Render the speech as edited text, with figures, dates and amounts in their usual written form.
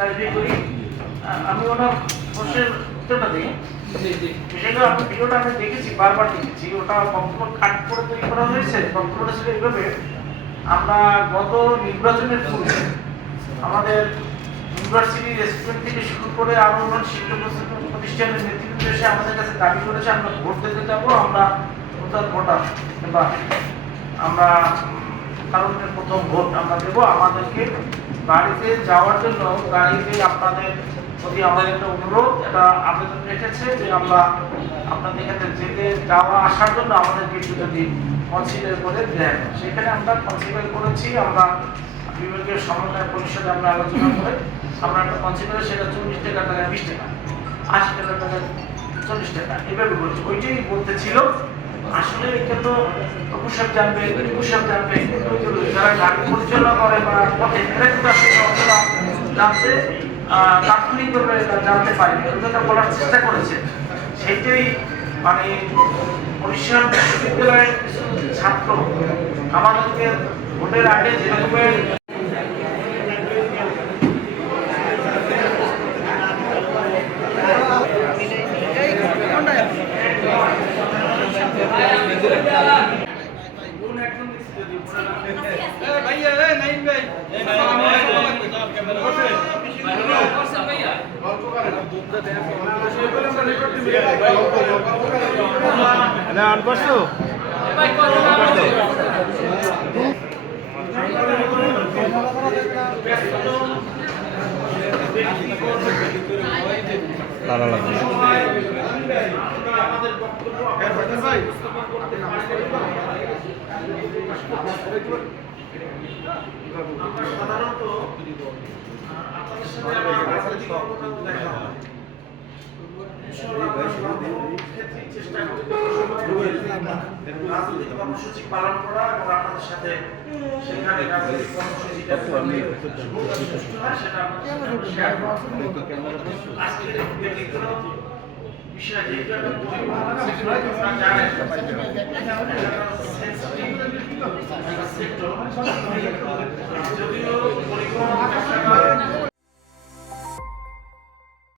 Clarify করি। আমি ওনার প্রশ্নের উত্তরটা দিই। বিষয়টা আমি ভিডিওটা আমি দেখেছি, বারবার দেখেছি। ওটা বক্তব্য কাট করে তৈরি করা হয়েছে। বক্তব্যটা ছিল এইভাবে, আমরা গত নির্বাচনের পূর্বে আমাদের ইউনিভার্সিটি রেস্টুরেন্ট থেকে শুরু করে আরো অন্যান্য শিক্ষা প্রতিষ্ঠানের নেতৃত্ব এসে আমাদের কাছে দাবি করেছে আমরা ভোট দিতে যাবো, আমরা ভোটার বা আমরা কারণের প্রথম ভোট আমরা দেবো, আমাদেরকে বাড়িতে যাওয়ার জন্য গাড়িতে আপনাদের প্রতি আমাদের একটা অনুরোধ, একটা আবেদন রেখেছে যে আমরা আপনাদের এখানে যেতে যাওয়া আসার জন্য আমাদেরকে একটু যদি কনসিডার করে দেন। সেখানে আমরা কনসিডার করেছি। আমরা বিভাগীয় সমন্বয় পরিষদে আমরা আলোচনা করে আমরা একটা কনসিডার, সেটা 40 টাকা 20 টাকা 80 টাকা 40 টাকা এভাবে বলছি। ওইটাই বলতে ছিল। আসলে এটা তো প্রশাসক জানবে, প্রশাসক জানবে, যারা গাড়ি পরিচালনা করে বা পথে এরা কিন্তু আসলে অতটা জানতে তাৎক্ষণিকভাবে জানতে পারেনি। ওটা বলার চেষ্টা করেছে। সেইটাই মানে বরিশাল বিশ্ববিদ্যালয়ের কিছু ছাত্র আমাদেরকে ভোটের আগে যেরকমের তারা লাগবে আমাদের বক্তব্য উপস্থাপন করতে সাধারণত আপনাদের সাথে আমার রাজনৈতিক অবদান দেখা হয়। চেষ্টা করি রাজনৈতিক কর্মসূচি পালন করা এবং আপনাদের সাথে সেখানে রাজনৈতিক কর্মসূচিটা সেটা শেয়ার করা। আজকের ব্যক্তিগত বিষয় যেহেতু আপনারা জানেন যদিও